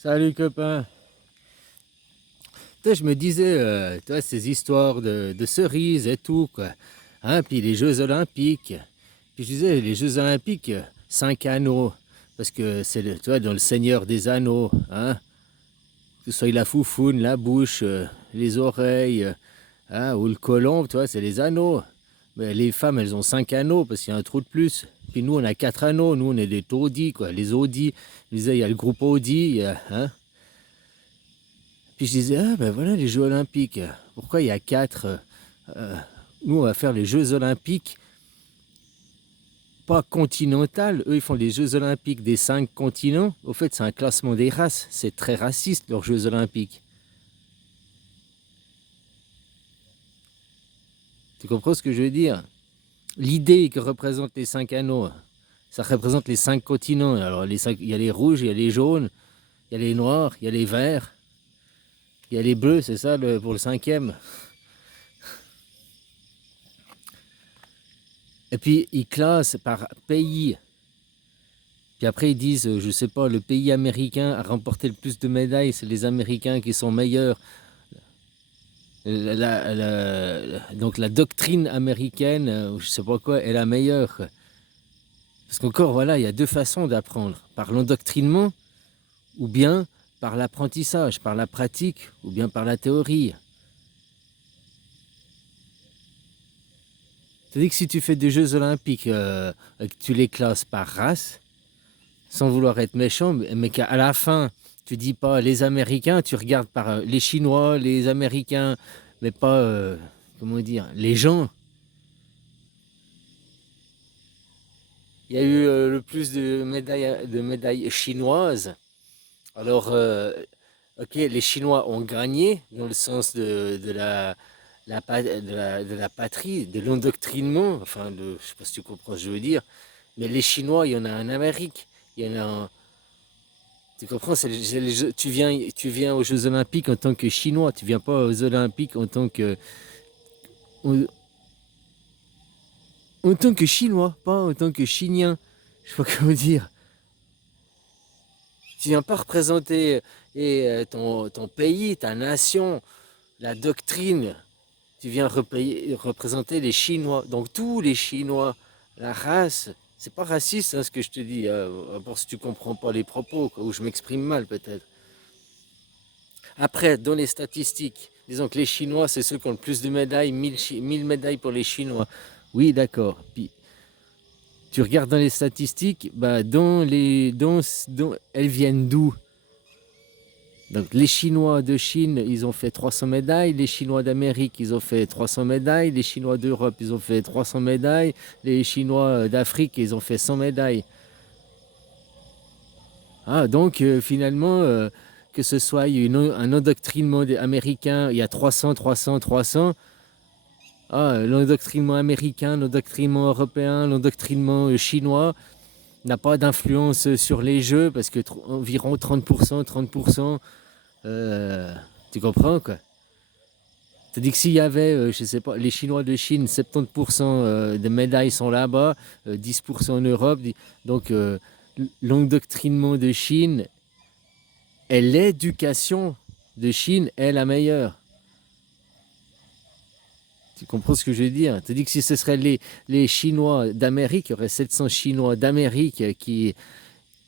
Salut copain. Toi, je me disais, toi, ces histoires de cerises et tout, quoi. Hein, puis les Jeux Olympiques. Puis je disais, les Jeux Olympiques, 5 anneaux. Parce que c'est, tu vois, dans le Seigneur des Anneaux, hein. Que ce soit la foufoune, la bouche, les oreilles, hein, ou le colombe, tu vois, c'est les anneaux. Mais les femmes, elles ont 5 anneaux parce qu'il y a un trou de plus. Puis nous, on a 4 anneaux. Nous, on est des taudis, quoi. Les Audis. Je disais, il y a le groupe Audi, hein. Puis je disais, ah ben voilà les Jeux Olympiques. Pourquoi il y a quatre nous, on va faire les Jeux Olympiques, pas continental. Eux, ils font les Jeux Olympiques des 5 continents. Au fait, c'est un classement des races. C'est très raciste, leurs Jeux Olympiques. Tu comprends ce que je veux dire? L'idée que représentent les 5 anneaux, ça représente les 5 continents. Alors, il y a les rouges, il y a les jaunes, il y a les noirs, il y a les verts, il y a les bleus, c'est ça pour le cinquième. Et puis, ils classent par pays. Puis après, ils disent, je sais pas, le pays américain a remporté le plus de médailles, c'est les Américains qui sont meilleurs. Donc la doctrine américaine, je sais pas quoi, est la meilleure. Parce qu'encore, voilà, il y a deux façons d'apprendre. Par l'endoctrinement, ou bien par l'apprentissage, par la pratique, ou bien par la théorie. C'est-à-dire que si tu fais des Jeux Olympiques, que tu les classes par race, sans vouloir être méchant, mais qu'à la fin, tu dis pas les Américains, tu regardes par les Chinois, les Américains, mais pas, comment dire, les gens. Il y a eu le plus de médailles chinoises. Alors, ok, les Chinois ont gagné dans le sens de la patrie, de l'endoctrinement, enfin, je ne sais pas si tu comprends ce que je veux dire, mais les Chinois, il y en a en Amérique, il y en a tu comprends, tu viens aux Jeux Olympiques en tant que Chinois, tu viens pas aux Olympiques en tant que Chinois, pas en tant que Chinien. Je sais pas comment dire. Tu viens pas représenter ton pays, ta nation, la doctrine. Tu viens représenter les Chinois. Donc tous les Chinois, la race, c'est pas raciste hein, ce que je te dis, à part si tu comprends pas les propos, quoi, ou je m'exprime mal peut-être. Après, dans les statistiques, disons que les Chinois, c'est ceux qui ont le plus de médailles, 1000 médailles pour les Chinois. Oui, d'accord. Puis tu regardes dans les statistiques, bah, elles viennent d'où? Donc les Chinois de Chine, ils ont fait 300 médailles, les Chinois d'Amérique, ils ont fait 300 médailles, les Chinois d'Europe, ils ont fait 300 médailles, les Chinois d'Afrique, ils ont fait 100 médailles. Ah, donc finalement, que ce soit un endoctrinement américain, il y a 300, 300, 300. Ah, l'endoctrinement américain, l'endoctrinement européen, l'endoctrinement chinois n'a pas d'influence sur les jeux parce que environ 30%, 30%, euh, tu comprends quoi? C'est-à-dire que s'il y avait, je sais pas, les Chinois de Chine, 70% des médailles sont là-bas, 10% en Europe, donc l'endoctrinement de Chine et l'éducation de Chine est la meilleure. Tu comprends ce que je veux dire? Tu dis que si ce serait les Chinois d'Amérique, il y aurait 700 Chinois d'Amérique qui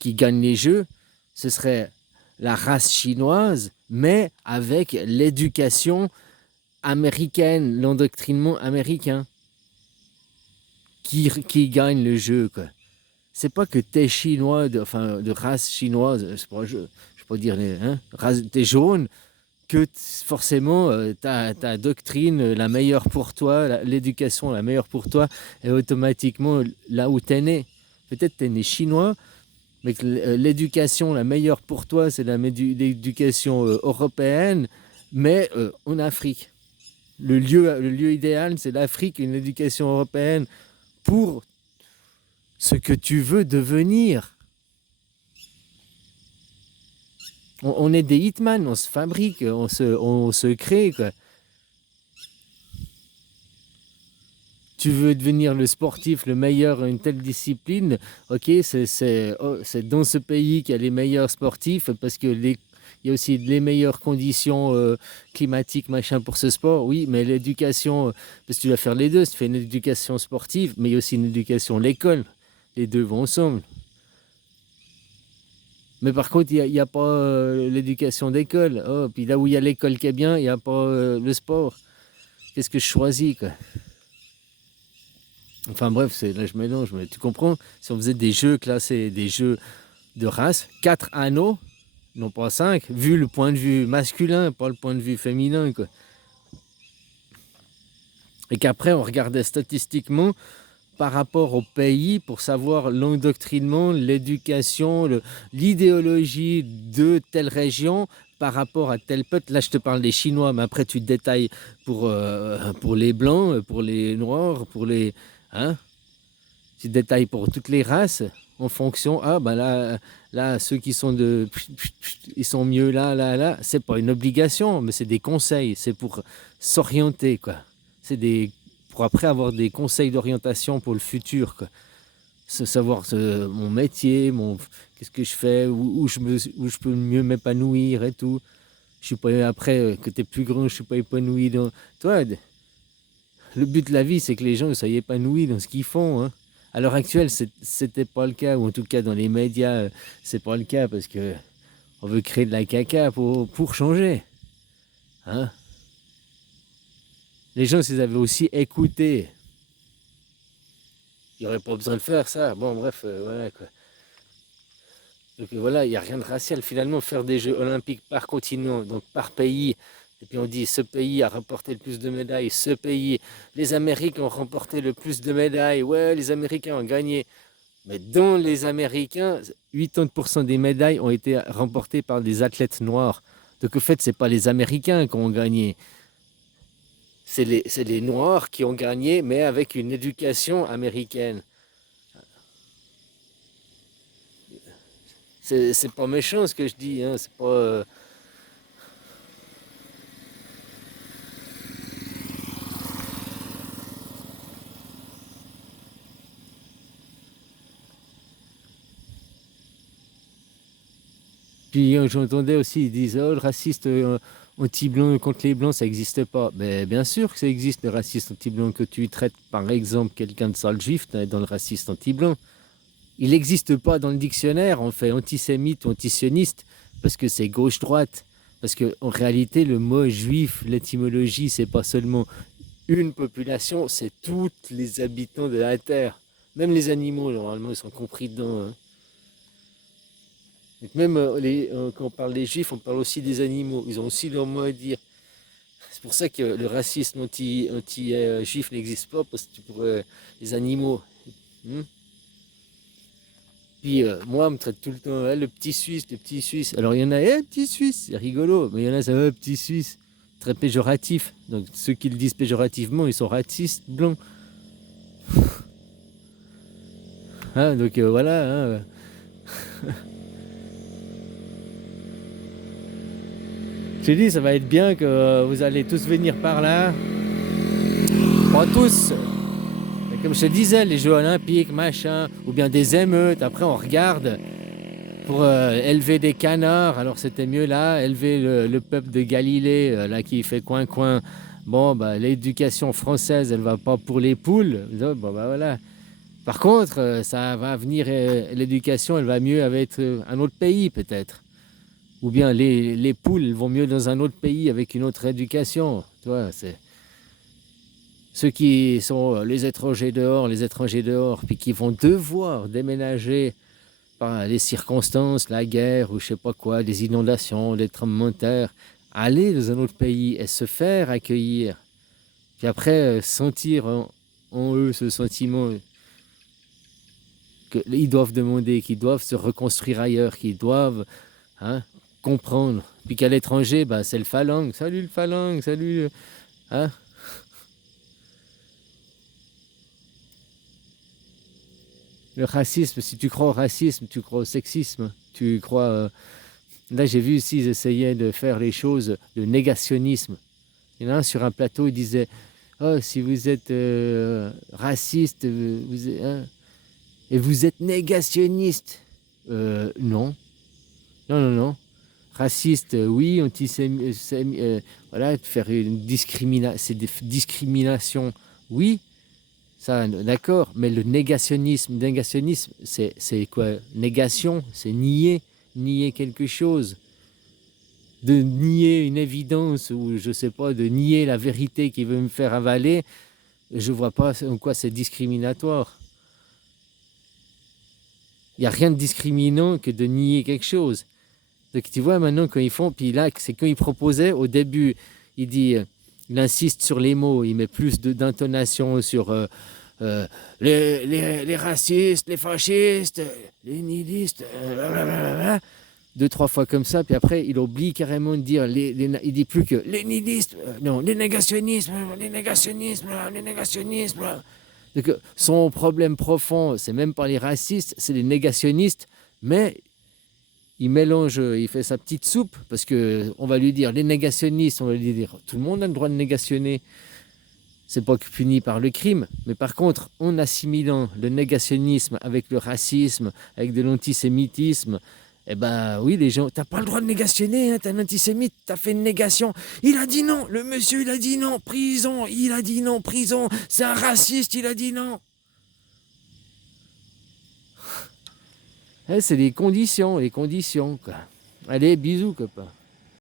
gagnent les Jeux, ce serait la race chinoise, mais avec l'éducation américaine, l'endoctrinement américain, qui gagne le jeu. Quoi. C'est pas que t'es chinois, enfin de race chinoise, je ne peux pas dire, hein, t'es jaune, que forcément ta doctrine la meilleure pour toi, l'éducation la meilleure pour toi est automatiquement là où tu es né. Peut-être tu es né chinois, mais que l'éducation la meilleure pour toi, c'est l'éducation européenne, mais en Afrique. Le lieu idéal, c'est l'Afrique, une éducation européenne pour ce que tu veux devenir. On est des hitman, on se fabrique, on se crée. Quoi. tu veux devenir le sportif, le meilleur à une telle discipline, ok, c'est dans ce pays qu'il y a les meilleurs sportifs parce que il y a aussi les meilleures conditions climatiques, machin, pour ce sport, oui, mais l'éducation, parce que tu dois faire les deux, si tu fais une éducation sportive, mais il y a aussi une éducation à l'école, les deux vont ensemble. Mais par contre, il y a pas l'éducation d'école. Oh, puis là où il y a l'école qui est bien, il n'y a pas le sport. Qu'est-ce que je choisis, quoi? Enfin bref, là je mélange, mais tu comprends? Si on faisait des jeux classés, des jeux de race, 4 anneaux, non pas 5, vu le point de vue masculin, pas le point de vue féminin, quoi. Et qu'après on regardait statistiquement par rapport au pays pour savoir l'endoctrinement, l'éducation, l'idéologie de telle région par rapport à tel peuple. Là, je te parle des Chinois, mais après, tu détailles pour les Blancs, pour les Noirs, pour les... Hein, tu détailles pour toutes les races en fonction. Ah, ben là ceux qui sont ils sont mieux là, là, là. C'est pas une obligation, mais c'est des conseils. C'est pour s'orienter, quoi. C'est pour après avoir des conseils d'orientation pour le futur, quoi. Savoir mon métier, qu'est-ce que je fais, où je peux mieux m'épanouir et tout. Je suis pas après que tu es plus grand, je suis pas épanoui dans toi. Le but de la vie, c'est que les gens soient épanouis dans ce qu'ils font, hein. À l'heure actuelle, c'était pas le cas, ou en tout cas dans les médias, c'est pas le cas parce que on veut créer de la caca pour changer, hein. Les gens, s'ils avaient aussi écouté, il n'y aurait pas besoin de faire ça. Bon, bref, voilà, quoi. Donc voilà, il n'y a rien de racial. Finalement, faire des Jeux olympiques par continent, donc par pays, et puis on dit ce pays a remporté le plus de médailles, ce pays, les Américains ont remporté le plus de médailles, ouais, les Américains ont gagné. Mais dans les Américains, 80% des médailles ont été remportées par des athlètes noirs. Donc en fait, ce n'est pas les Américains qui ont gagné, c'est les Noirs qui ont gagné, mais avec une éducation américaine. C'est pas méchant ce que je dis, hein, c'est pas... Puis j'entendais aussi, ils disent, oh, le raciste anti-blanc contre les blancs, ça n'existe pas. Mais bien sûr que ça existe, le raciste anti-blanc, que tu traites par exemple quelqu'un de sale juif dans le raciste anti-blanc. Il n'existe pas dans le dictionnaire, on fait antisémite ou antisioniste, parce que c'est gauche-droite. Parce qu'en réalité, le mot juif, l'étymologie, c'est pas seulement une population, c'est tous les habitants de la Terre. Même les animaux, normalement, ils sont compris dedans, hein. Donc même quand on parle des juifs, on parle aussi des animaux. Ils ont aussi leur mot à dire. C'est pour ça que le racisme anti-juif n'existe pas, parce que pour les animaux. Hmm. Puis moi, on me traite tout le temps, le petit Suisse, le petit Suisse. Alors il y en a, petit Suisse, c'est rigolo. Mais il y en a, ça va, petit Suisse. Très péjoratif. Donc ceux qui le disent péjorativement, ils sont racistes, blancs. Hein, donc voilà. Hein. J'ai dit, ça va être bien que vous allez tous venir par là. Pas tous. Mais comme je te disais, les Jeux Olympiques, machin, ou bien des émeutes. Après, on regarde pour élever des canards. Alors, c'était mieux là, élever le peuple de Galilée, là, qui fait coin-coin. Bon, bah, l'éducation française, elle va pas pour les poules. Bon, bah, voilà. Par contre, ça va venir, l'éducation, elle va mieux avec un autre pays, peut-être. Ou bien les poules vont mieux dans un autre pays avec une autre éducation. Tu vois, c'est ceux qui sont les étrangers dehors, puis qui vont devoir déménager par les circonstances, la guerre ou je sais pas quoi, les inondations, les tremblements de terre, aller dans un autre pays et se faire accueillir. Puis après, sentir en eux ce sentiment qu'ils doivent demander, qu'ils doivent se reconstruire ailleurs, qu'ils doivent... Hein, comprendre. Puis qu'à l'étranger, bah, c'est le phalangue. Salut le phalangue, salut. Hein? Le racisme, si tu crois au racisme, tu crois au sexisme. Tu crois. Là, j'ai vu ici, ils essayaient de faire les choses, le négationnisme. Il y en a un sur un plateau, il disait oh, si vous êtes raciste, hein, et vous êtes négationniste. Non, non, non, non. Raciste, oui, voilà, faire une discrimination, oui, ça, d'accord, mais le négationnisme, c'est quoi? Négation, c'est nier quelque chose, de nier une évidence, ou je sais pas, de nier la vérité qui veut me faire avaler, je vois pas en quoi c'est discriminatoire. Il n'y a rien de discriminant que de nier quelque chose. Donc tu vois maintenant quand ils font, puis là c'est quand ils proposaient au début, il insiste sur les mots, il met plus d'intonation sur les racistes, les fascistes, les nihilistes, blablabla, deux, trois fois comme ça, puis après il oublie carrément de dire, il dit plus que les nihilistes, non, les négationnismes, les négationnismes, les négationnismes. Donc son problème profond, c'est même pas les racistes, c'est les négationnistes, mais il mélange, il fait sa petite soupe, parce qu'on va lui dire les négationnistes, on va lui dire tout le monde a le droit de négationner, c'est pas puni par le crime, mais par contre, en assimilant le négationnisme avec le racisme, avec de l'antisémitisme, eh ben oui, les gens, t'as pas le droit de négationner, hein, t'es un antisémite, t'as fait une négation. Il a dit non, le monsieur il a dit non, prison, il a dit non, prison, c'est un raciste, il a dit non. C'est les conditions, quoi. Allez, bisous, copain.